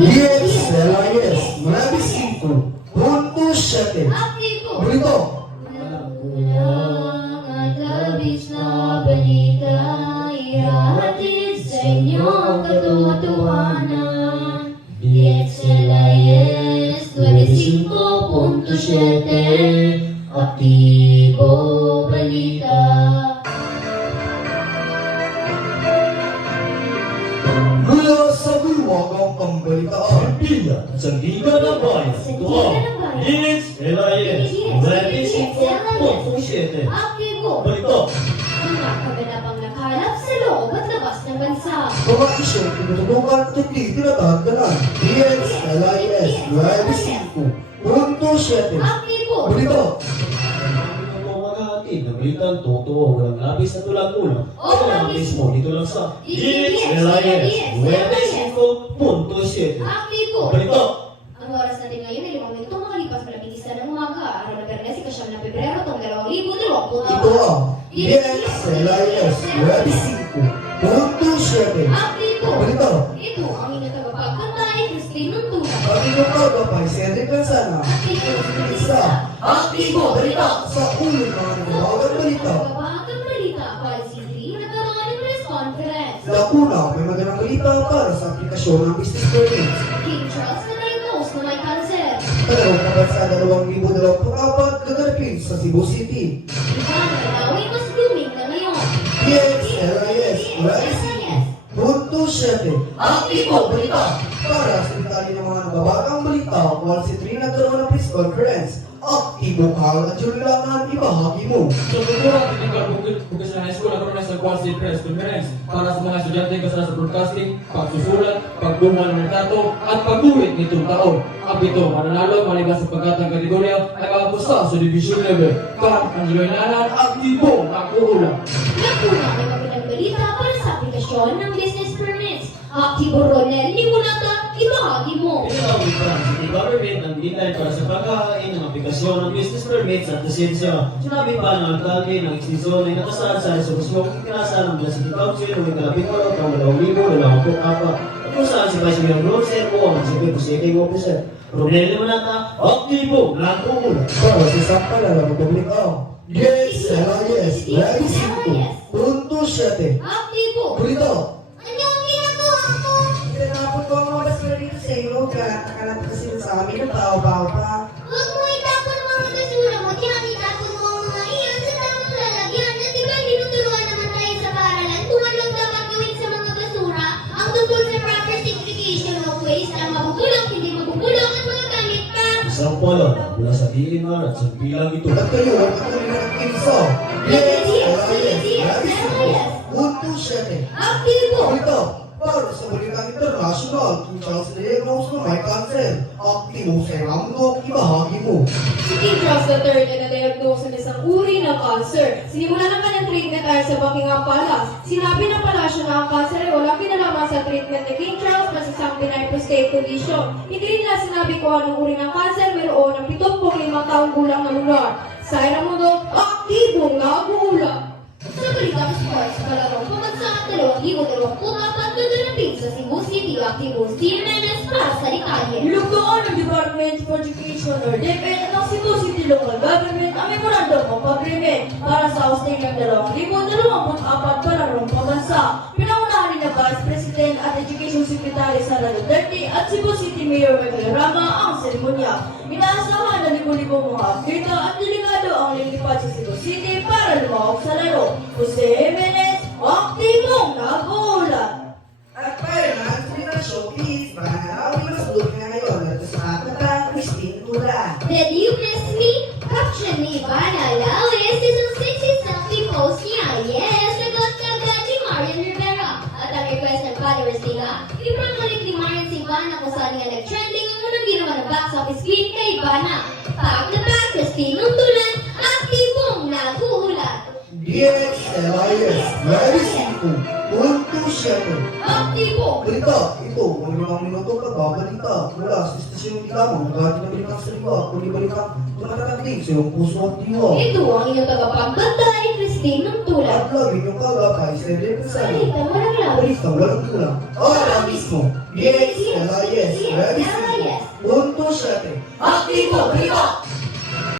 DXLIS 95.7. Ganito. Walang at labis na balita, ihahatid sa inyo ang katotohanan. DXLIS 25.7, aktibo balita. Mula sa bulwagang pambalitaan. Pila sa Liga ng Bayan. Ito ang DXLIS 25.7. Aktibo. Balita. Mga kaganapang nakalap sa loob at labas ng bansa. Mga isyong tinutulungan at hindi tinatahagalan. DXLIS 95.7. Aktibo. Ganito. Maghahatid ng balitang totoo, walang labis na tulang-ulang. Walang mismo dito lang sa DXLIS 25.7. Aktibo. Balita. Ang oras natin ngayon ay 5 minuto makalipas malapit isa ng umaga. Araw na Bernes, ikasyam na Pebrero, taong 2020. Ito ang DXLIS 25.7. Aktibo. Ganito. Ito ang inyong tagapagpantay, Christine Nuntura. Ang inyong kagapay, Cedric Gansana. Isa. Aktibo. Balita sa ulo ng mga nabawagan balita. Kabahagang balita, Policy 3, nagkaroon ng press conference. Lakuna, may magandang balita para sa aplikasyon ng business permit. King Charles na diagnosed na may cancer. Dalawang kabansa 2024 gaganapin sa Cebu City. Iba na Malawi mas blooming na ngayon. DXLIS 25.7. Aktibo. Balita para sa detalye ng mga nababagang balita, Policy 3 nagkaroon ng press conference. Aktibo ka at yung kailangan ibahagi mo. So, siguro, technical vocational high school, nagkaroon na sa quality press conference para sa mga estudyante kasama sa broadcasting, pagsusulat, pagbuha ng retrato, at pagguhit nitong taon. Ang ito, mananalo, maliban sa pagkatang kategorya, ay makapusta sa division level. Para ang Juliananan, aktibo, nakuulang. Lakuna, may magandang balita para sa aplikasyon ng business permits. Aktibo Ronel, Limunata, ibahagi mo. Pinatawag pa ng City Government ang deadline para sa paghahain ng aplikasyon ng business permits at lisensya. Sinabi pa ng alkalde ng ekstensyon ay nakasaad sa resolusyon ikinasa ng City Council noong ikalapit araw taong 2024 at kung saan si Vice Mayor Ronsen o ang City Executive Officer Ronel Limonata, aktibo, nagkukulang. Para sa isang palala magpublikaw. DXLIS 25.7. Aktibo. Balita. Anong ginagawa mo? Tinapot ko ang mga basura dito sa iyo. Kalat kasi sa amin ng tao-bao pa. Huwag mo itapon ang mga basura mo. Diyan itapon mo ang mga iyan sa tamang lalagyan. At diba tinuturuan naman tayo sa paaralan kung anong dapat gawin sa mga basura. Ang tungkol sa proper segregation of waste, ang mabubulok, hindi mabubulok, at mga gamit pa. Isang pala mula sa DNR at sa bilang ito. At kayo ang patuloy na nagkinsa. DXLIS 25.7. Aktibo. Balita. Para sa balitang international, kung Charles diagnose na may cancer, aktibo sa mundo, ibahagi mo. Si King Charles III ay na-diagnose ng isang uri ng cancer. Sinimulan ang kanyang treatment ayon sa Buckingham Palace. Sinabi ng palasyo na ang cancer ay walang kinalaman sa treatment ni King Charles para sa isang benign prostate condition. Hindi rin nila sinabi kung anong uri ng cancer mayroon ng 75 taong gulang na lunar. Sa Mundo, aktibong nabuulan. Sa balitang sports, palarong pumansa at 2024 gaganapin sa Cebu City, Aktibo Steve Menes para sa detalye. Nilugoon ng Department of Education or DepEd at ng Cebu City Local Government ang Memorandum of Agreement para sa hosting ng 2024 palarong pamansa. Pinaunahan ni na Vice President at Education Secretary Sara Duterte at Cebu City Mayor Michael Rama ang seremonya. Inaasahan na libo-libong mga atleta at delegado ang lilipad sa Cebu City para lumahok sa laro. Jose Jimenez, aktibong nag-uulat. At para naman sa mga showbiz, pananawin mas doon nga ngayon at sa atatang Christine Tura. Did you miss me? Caption ni Ivana Lawes, Season 6 selfie post niya. Yes, sagot kagad ni Marian Rivera. At ang request ng followers nila, ipanulit ni Marian si Ivana kung saan nga nag-trending ang unang ginawa ng box office queen kay Ivana. Back na back, Christine Nuntulan, aktibong nag-uulat. DXLIS 25.7. Aktibo. Balita, ito, ang 5 minuto ka ba, balita, mula sa istasyon ng lamang, nagati na balitang sa liwa, kundi balita, tumatatagdig sa iyong puso at diwa. Ito ang inyong tagapagbantay, Christine Nuntulan. At lagi niyong kagapay sa Cedric Gansana. Balita walang paborito, walang kulang. Ahora mismo, 10, LIS, ready, LIS. 1, 7. Aktibo, viva!